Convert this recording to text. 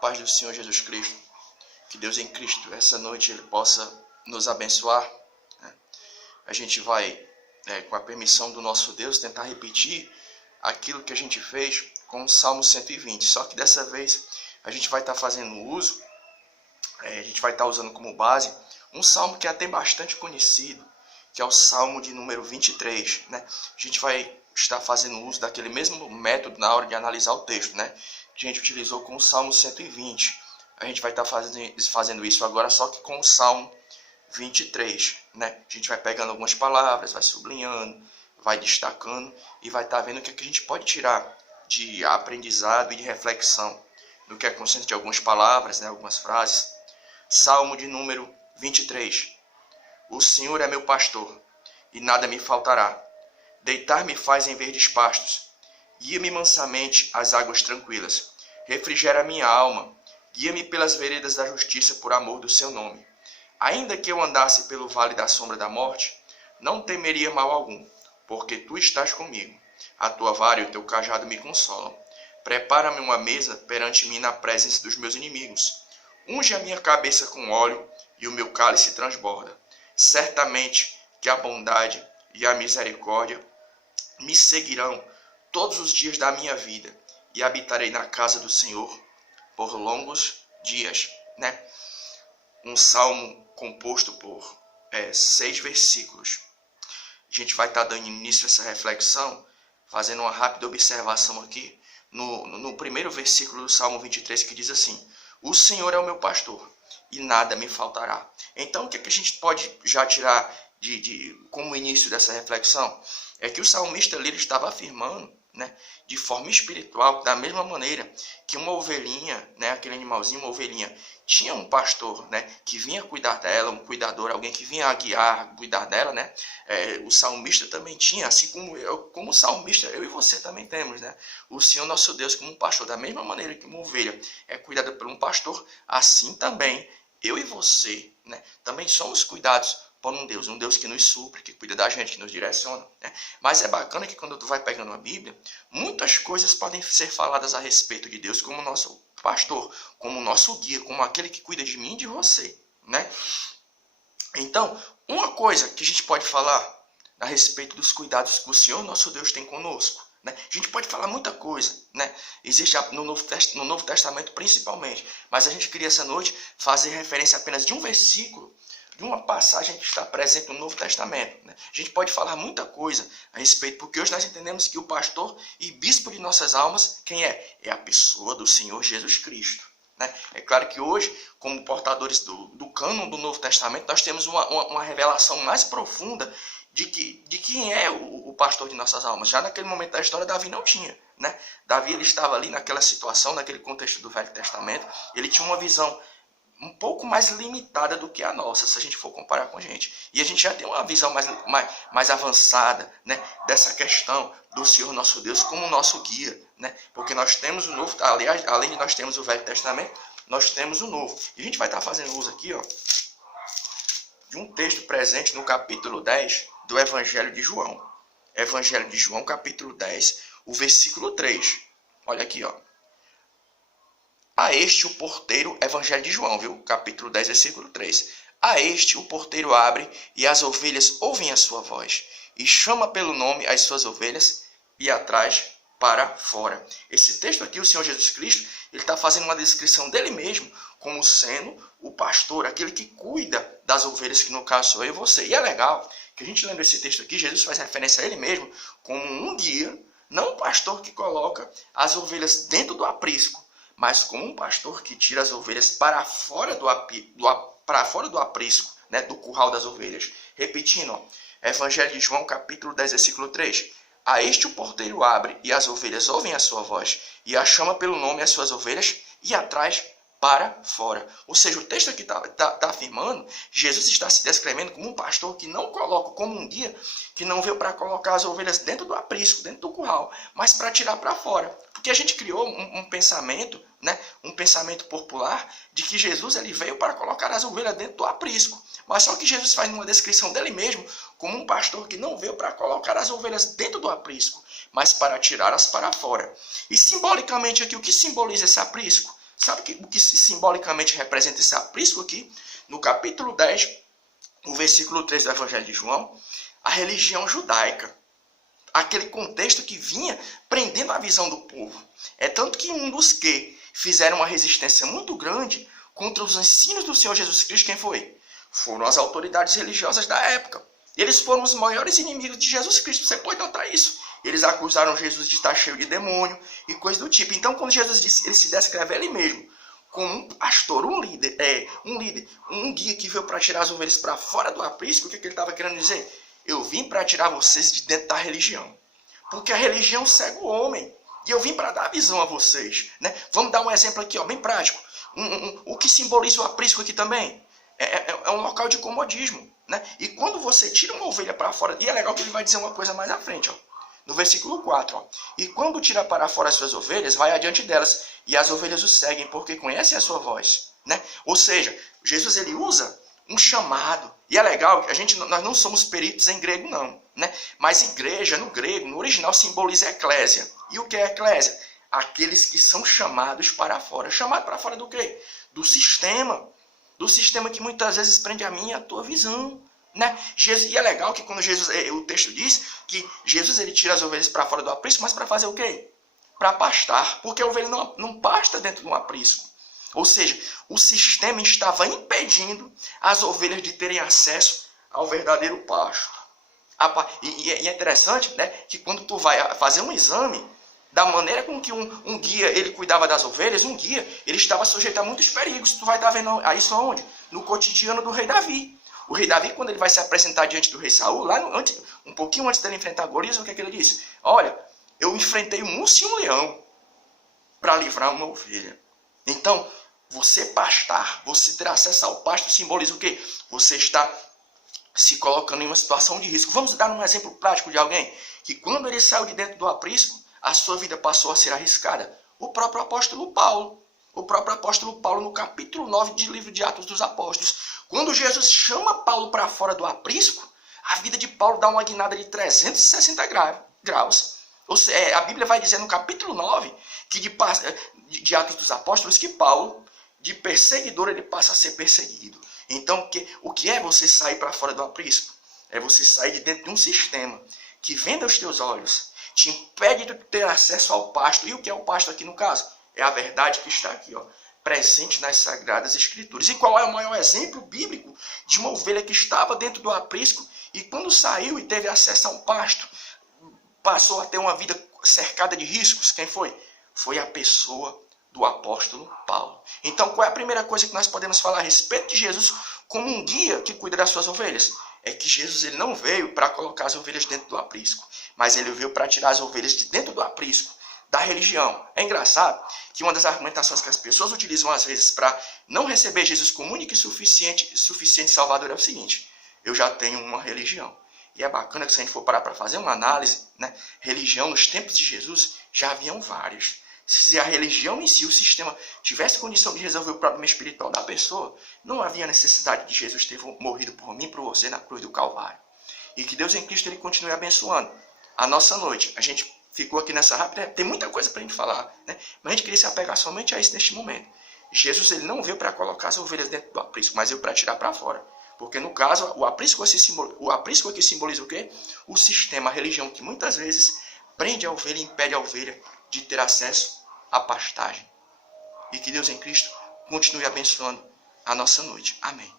paz do Senhor Jesus Cristo, que Deus em Cristo, essa noite, Ele possa nos abençoar. A gente vai, com a permissão do nosso Deus, tentar repetir aquilo que a gente fez com o Salmo 120. Só que dessa vez a gente vai estar fazendo uso, a gente vai estar usando como base um salmo que é até bastante conhecido, que é o Salmo de número 23. A gente vai estar fazendo uso daquele mesmo método na hora de analisar o texto, que a gente utilizou com o Salmo 120. A gente vai estar fazendo isso agora só que com o Salmo 23. A gente vai pegando algumas palavras, vai sublinhando, vai destacando e vai estar vendo o que a gente pode tirar de aprendizado e de reflexão no que é consciente de algumas palavras, algumas frases. Salmo de número 23. O Senhor é meu pastor, e nada me faltará. Deitar-me faz em verdes pastos. Guia-me mansamente às águas tranquilas. Refrigera minha alma. Guia-me pelas veredas da justiça por amor do seu nome. Ainda que eu andasse pelo vale da sombra da morte, não temeria mal algum, porque tu estás comigo. A tua vara e o teu cajado me consolam. Prepara-me uma mesa perante mim na presença dos meus inimigos. Unge a minha cabeça com óleo e o meu cálice transborda. Certamente que a bondade e a misericórdia me seguirão todos os dias da minha vida e habitarei na casa do Senhor por longos dias. Um salmo composto por 6 versículos. A gente vai estar dando início a essa reflexão, fazendo uma rápida observação aqui no primeiro versículo do Salmo 23, que diz assim: o Senhor é o meu pastor e nada me faltará. Então, o que a gente pode já tirar como início dessa reflexão? É que o salmista ali, ele estava afirmando, de forma espiritual, da mesma maneira que uma ovelhinha, aquele animalzinho, uma ovelhinha, tinha um pastor, que vinha cuidar dela, um cuidador, alguém que vinha guiar, cuidar dela, o salmista também tinha, assim como o salmista, eu e você também temos, o Senhor nosso Deus como um pastor. Da mesma maneira que uma ovelha é cuidada por um pastor, assim também eu e você, também somos cuidados por um Deus que nos supre, que cuida da gente, que nos direciona. Mas é bacana que quando tu vai pegando a Bíblia, muitas coisas podem ser faladas a respeito de Deus como nosso pastor, como nosso guia, como aquele que cuida de mim e de você. Então, uma coisa que a gente pode falar a respeito dos cuidados que o Senhor nosso Deus tem conosco, a gente pode falar muita coisa, existe no Novo Testamento principalmente, mas a gente queria essa noite fazer referência apenas de um versículo, de uma passagem que está presente no Novo Testamento. A gente pode falar muita coisa a respeito, porque hoje nós entendemos que o pastor e bispo de nossas almas, quem é? É a pessoa do Senhor Jesus Cristo. É claro que hoje, como portadores do cânon do Novo Testamento, nós temos uma revelação mais profunda de quem é o pastor de nossas almas. Já naquele momento da história, Davi não tinha. Davi, ele estava ali naquela situação, naquele contexto do Velho Testamento, ele tinha uma visão um pouco mais limitada do que a nossa, se a gente for comparar com a gente. E a gente já tem uma visão mais avançada, dessa questão do Senhor nosso Deus como nosso guia, porque nós temos o Novo, aliás, além de nós termos o Velho Testamento, nós temos o Novo. E a gente vai estar fazendo uso aqui, de um texto presente no capítulo 10 do Evangelho de João. Evangelho de João, capítulo 10, o versículo 3. Olha aqui, A este o porteiro, Evangelho de João, viu? Capítulo 10, versículo 3. A este o porteiro abre e as ovelhas ouvem a sua voz. E chama pelo nome as suas ovelhas e atraz para fora. Esse texto aqui, o Senhor Jesus Cristo, ele está fazendo uma descrição dele mesmo como sendo o pastor, aquele que cuida das ovelhas, que no caso sou eu e você. E é legal que a gente lembra esse texto aqui, Jesus faz referência a ele mesmo como um guia, não um pastor que coloca as ovelhas dentro do aprisco, mas como um pastor que tira as ovelhas para fora do aprisco, do curral das ovelhas. Repetindo, Evangelho de João, capítulo 10, versículo 3. A este o porteiro abre e as ovelhas ouvem a sua voz, e a chama pelo nome as suas ovelhas e atraz para fora. Ou seja, o texto aqui está afirmando, Jesus está se descrevendo como um pastor que não coloca, como um guia, que não veio para colocar as ovelhas dentro do aprisco, dentro do curral, mas para tirar para fora. Porque a gente criou um pensamento, um pensamento popular, de que Jesus ele veio para colocar as ovelhas dentro do aprisco. Mas só que Jesus faz uma descrição dele mesmo como um pastor que não veio para colocar as ovelhas dentro do aprisco, mas para tirá-las para fora. E simbolicamente aqui, o que simboliza esse aprisco? Sabe o que simbolicamente representa esse aprisco aqui? No capítulo 10, o versículo 3 do Evangelho de João, a religião judaica. Aquele contexto que vinha prendendo a visão do povo. É tanto que um dos que fizeram uma resistência muito grande contra os ensinos do Senhor Jesus Cristo, quem foi? Foram as autoridades religiosas da época. Eles foram os maiores inimigos de Jesus Cristo. Você pode notar isso. Eles acusaram Jesus de estar cheio de demônio e coisa do tipo. Então, quando Jesus disse, ele se descreve ele mesmo como um pastor, um líder, um guia que veio para tirar as ovelhas para fora do aprisco, o que ele estava querendo dizer? Eu vim para tirar vocês de dentro da religião. Porque a religião cega o homem. E eu vim para dar a visão a vocês. Né? Vamos dar um exemplo aqui, ó, bem prático. O que simboliza o aprisco aqui também? É um local de comodismo. Né? E quando você tira uma ovelha para fora, e é legal que ele vai dizer uma coisa mais à frente, ó, no versículo 4. Ó, e quando tira para fora as suas ovelhas, vai adiante delas, e as ovelhas o seguem, porque conhecem a sua voz. Né? Ou seja, Jesus ele usa um chamado. E é legal que nós não somos peritos em grego, não. Né? Mas igreja, no grego, no original, simboliza eclésia. E o que é eclésia? Aqueles que são chamados para fora. Chamado para fora do quê? Do sistema. Do sistema que muitas vezes prende a minha e a tua visão. Né? E é legal que quando o texto diz que Jesus ele tira as ovelhas para fora do aprisco, mas para fazer o quê? Para pastar. Porque a ovelha não pasta dentro de um aprisco. Ou seja, o sistema estava impedindo as ovelhas de terem acesso ao verdadeiro pasto. E é interessante, né, que quando tu vai fazer um exame, da maneira com que um guia ele cuidava das ovelhas, um guia ele estava sujeito a muitos perigos. Tu vai estar vendo isso aonde? No cotidiano do rei Davi. O rei Davi, quando ele vai se apresentar diante do rei Saul, um pouquinho antes dele enfrentar Golias, o que é que ele disse? Olha, eu enfrentei um urso e um leão para livrar uma ovelha. Então, você pastar, você ter acesso ao pasto simboliza o quê? Você está se colocando em uma situação de risco. Vamos dar um exemplo prático de alguém que quando ele saiu de dentro do aprisco, a sua vida passou a ser arriscada. O próprio apóstolo Paulo. O próprio apóstolo Paulo no capítulo 9 do livro de Atos dos Apóstolos. Quando Jesus chama Paulo para fora do aprisco, a vida de Paulo dá uma guinada de 360 graus. Ou seja, a Bíblia vai dizer no capítulo 9 que de Atos dos Apóstolos que Paulo, de perseguidor, ele passa a ser perseguido. Então, o que é você sair para fora do aprisco? É você sair de dentro de um sistema que venda os teus olhos, te impede de ter acesso ao pasto. E o que é o pasto aqui no caso? É a verdade que está aqui, ó, presente nas Sagradas Escrituras. E qual é o maior exemplo bíblico de uma ovelha que estava dentro do aprisco e quando saiu e teve acesso ao pasto, passou a ter uma vida cercada de riscos? Quem foi? Foi a pessoa do apóstolo Paulo. Então, qual é a primeira coisa que nós podemos falar a respeito de Jesus como um guia que cuida das suas ovelhas? É que Jesus ele não veio para colocar as ovelhas dentro do aprisco, mas ele veio para tirar as ovelhas de dentro do aprisco da religião. É engraçado que uma das argumentações que as pessoas utilizam às vezes para não receber Jesus como único e suficiente Salvador é o seguinte: eu já tenho uma religião. E é bacana que se a gente for parar para fazer uma análise, né, religião nos tempos de Jesus já haviam várias. Se a religião em si, o sistema, tivesse condição de resolver o problema espiritual da pessoa, não havia necessidade de Jesus ter morrido por mim e por você na cruz do Calvário. E que Deus em Cristo ele continue abençoando a nossa noite. A gente ficou aqui nessa rápida, tem muita coisa para a gente falar, né? Mas a gente queria se apegar somente a isso neste momento. Jesus ele não veio para colocar as ovelhas dentro do aprisco, mas veio para tirar para fora. Porque no caso, o aprisco aqui simboliza o quê? O sistema, a religião que muitas vezes prende a ovelha e impede a ovelha de ter acesso à pastagem. E que Deus em Cristo continue abençoando a nossa noite. Amém.